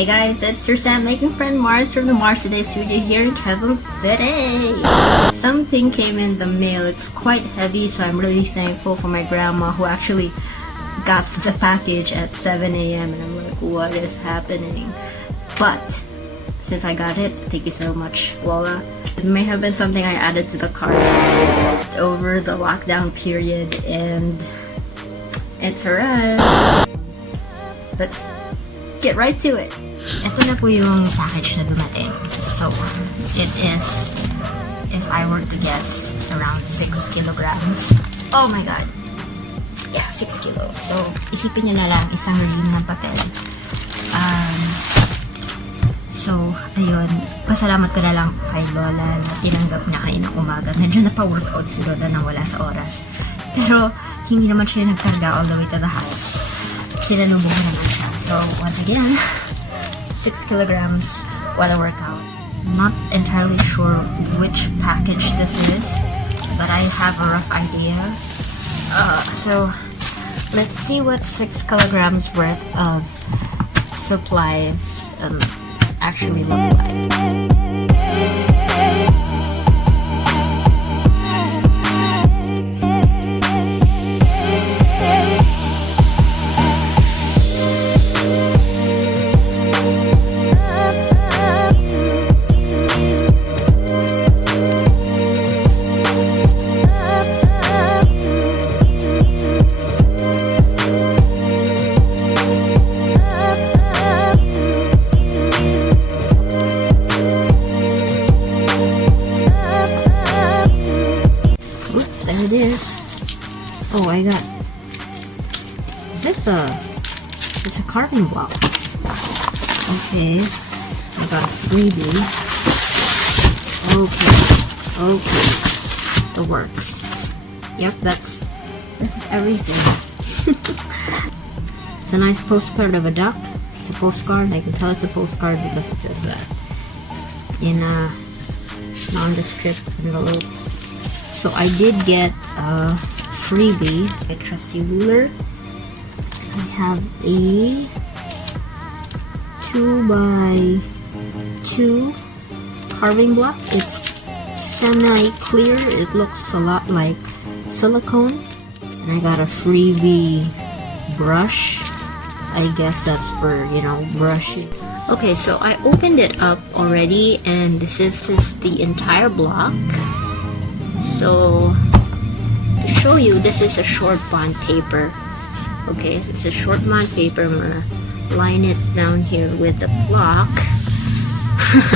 Hey guys, it's your Sam making friend Marz from the Marz Today studio here in Quezon City. Something came in the mail. It's quite heavy, so I'm really thankful for my grandma who actually got the package at 7 a.m. and I'm like, what is happening? But since I got it, thank you so much, Lola. It may have been something I added to the cart over the lockdown period, and it's arrived. Let's get right to it. Ito na po yung package na dumating. So, it is, if I were to guess, around 6 kilograms. Oh my god. Yeah, 6 kilos. So, isipin nyo na lang isang ream ng papel. So, ayun. Pasalamat ko na lang kay Lola na tinanggap niya kayo ng umaga. Medyo napa-workout si Lola nang wala sa oras. Pero, hindi naman siya nagkarga all the way to the house. Sinalubog naman siya. So, once again, 6 kilograms while I work out. Not entirely sure which package this is, but I have a rough idea. So, let's see what 6 kilograms worth of supplies actually look like. There it is. Oh, I got. Is this it's a carving block. Okay. I got a freebie. Okay. The works. Yep, this is everything. It's a nice postcard of a duck. It's a postcard. I can tell it's a postcard because it says that in a nondescript envelope. So I did get a freebie, a trusty ruler. I have a 2x2 carving block. It's semi-clear. It looks a lot like silicone. And I got a freebie brush. I guess that's for, brushing. Okay, so I opened it up already, and this is the entire block. So, to show you, this is a short bond paper. Okay, it's a short bond paper. I'm gonna line it down here with the block.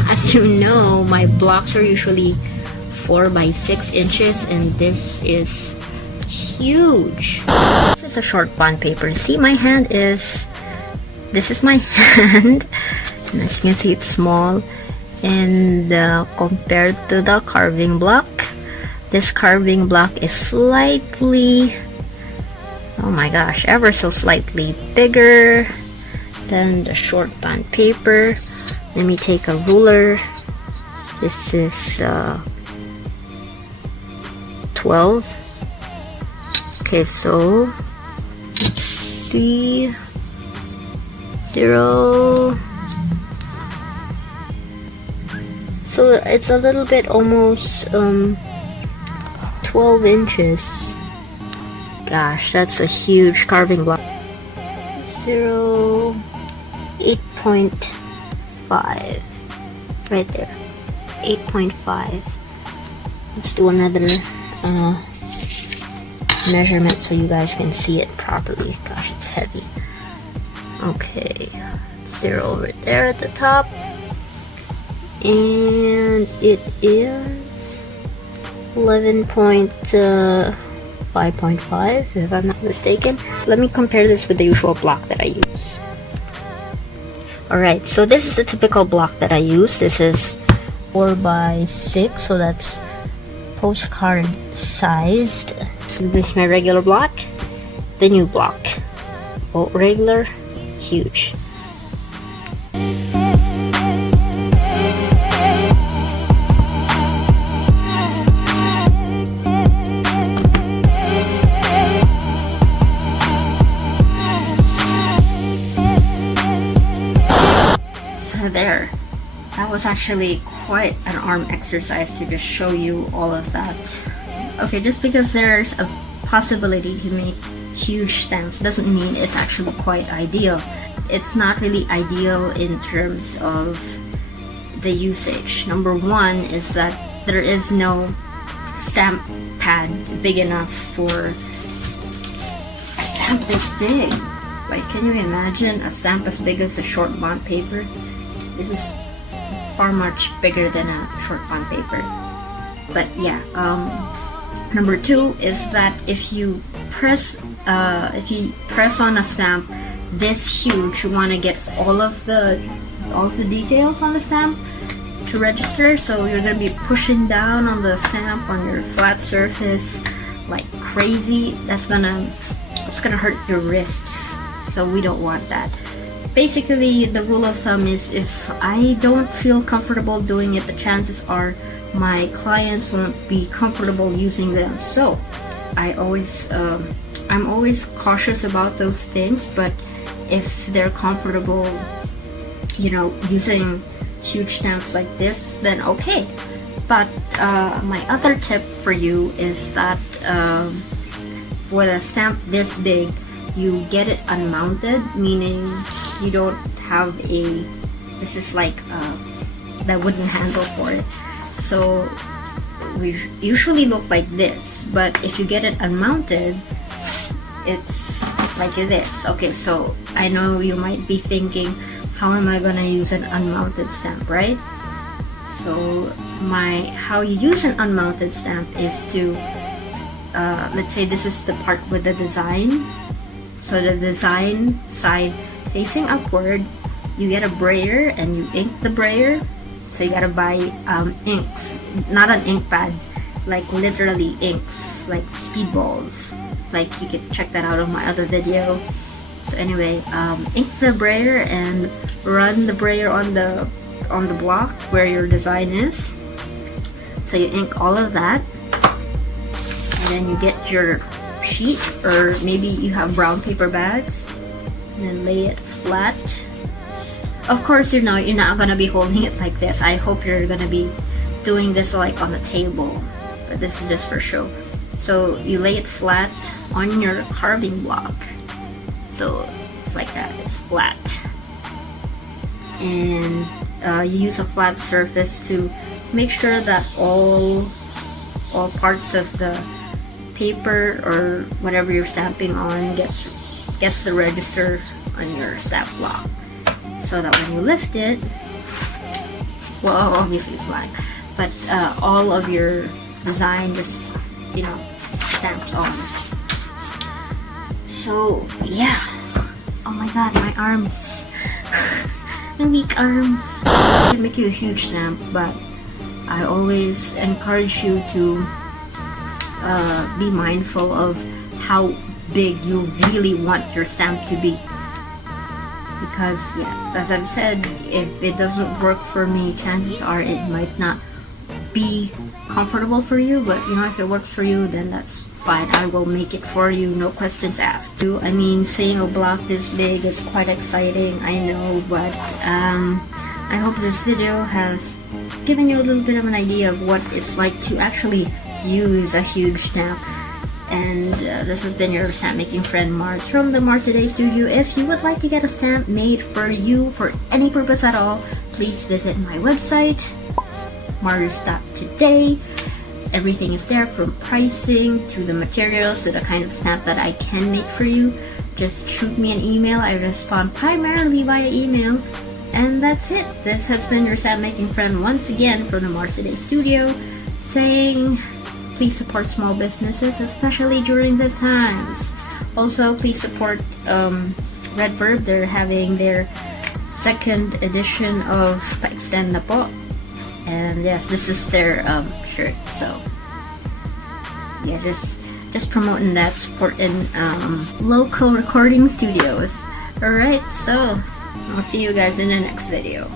As you know, my blocks are usually 4 by 6 inches, and this is huge. This is a short bond paper. See, my hand is, this is my hand. And as you can see, it's small. And compared to the carving block, this carving block is slightly, oh my gosh, ever so slightly bigger than the short bond paper. Let me take a ruler. This is 12. Okay, so let's see. 0. So it's a little bit almost 12 inches. Gosh, that's a huge carving block. 8.5 right there. 8.5. Let's do another measurement so you guys can see it properly. Gosh, it's heavy. Okay, 0 over there at the top, and it is 5.5 if I'm not mistaken. Let me compare this with the usual block that I use. Alright, so this is a typical block that I use. This is 4 by 6, so that's postcard sized. This is my regular block, the new block. Oh, regular, huge. there. That was actually quite an arm exercise to just show you all of that. Okay, just because there's a possibility to make huge stamps doesn't mean it's actually quite ideal. It's not really ideal in terms of the usage. Number one is that there is no stamp pad big enough for a stamp this big. Like, can you imagine a stamp as big as a short bond paper? This is far much bigger than a short bond paper. But yeah, number two is that if you press on a stamp this huge, you want to get all the details on the stamp to register. So you're gonna be pushing down on the stamp on your flat surface like crazy. It's gonna hurt your wrists. So we don't want that. Basically, the rule of thumb is if I don't feel comfortable doing it, the chances are my clients won't be comfortable using them. So I'm always cautious about those things, but if they're comfortable, you know, using huge stamps like this, then okay. But my other tip for you is that with a stamp this big, you get it unmounted, meaning you don't have this is like the wooden handle for it. So we usually look like this, but if you get it unmounted, it's like this. Okay, so I know you might be thinking, how am I gonna use an unmounted stamp, right? So how you use an unmounted stamp is to let's say this is the part with the design. So the design side facing upward, you get a brayer and you ink the brayer. So you gotta buy inks, not an ink pad, like literally inks, like speedballs. Like you can check that out on my other video. So anyway, ink the brayer and run the brayer on the block where your design is. So you ink all of that, and then you get your sheet, or maybe you have brown paper bags, and then lay it flat. Of course, you know, you're not gonna be holding it like this. I hope you're gonna be doing this like on the table, but this is just for show. So you lay it flat on your carving block. So it's like that, it's flat. And you use a flat surface to make sure that all parts of the paper or whatever you're stamping on gets the register on your stamp block, so that when you lift it, well, obviously it's black, but all of your design just, you know, stamps on. So yeah, oh my god, my arms, the weak arms. I can make you a huge stamp, but I always encourage you to be mindful of how big you really want your stamp to be, because yeah, as I've said, if it doesn't work for me, chances are it might not be comfortable for you. But you know, if it works for you, then that's fine. I will make it for you, no questions asked. I mean, seeing a block this big is quite exciting, I know, but I hope this video has given you a little bit of an idea of what it's like to actually use a huge stamp. And this has been your stamp making friend Marz from the Marz Today Studio. If you would like to get a stamp made for you for any purpose at all, please visit my website, marz.today. Everything is there, from pricing to the materials to the kind of stamp that I can make for you. Just shoot me an email. I respond primarily via email. And that's it. This has been your stamp making friend once again from the Marz Today Studio, saying please support small businesses, especially during these times. Also, please support Redverb. They're having their second edition of Extend na po. And yes, this is their shirt. So yeah, just promoting that, supporting local recording studios. Alright, so I'll see you guys in the next video.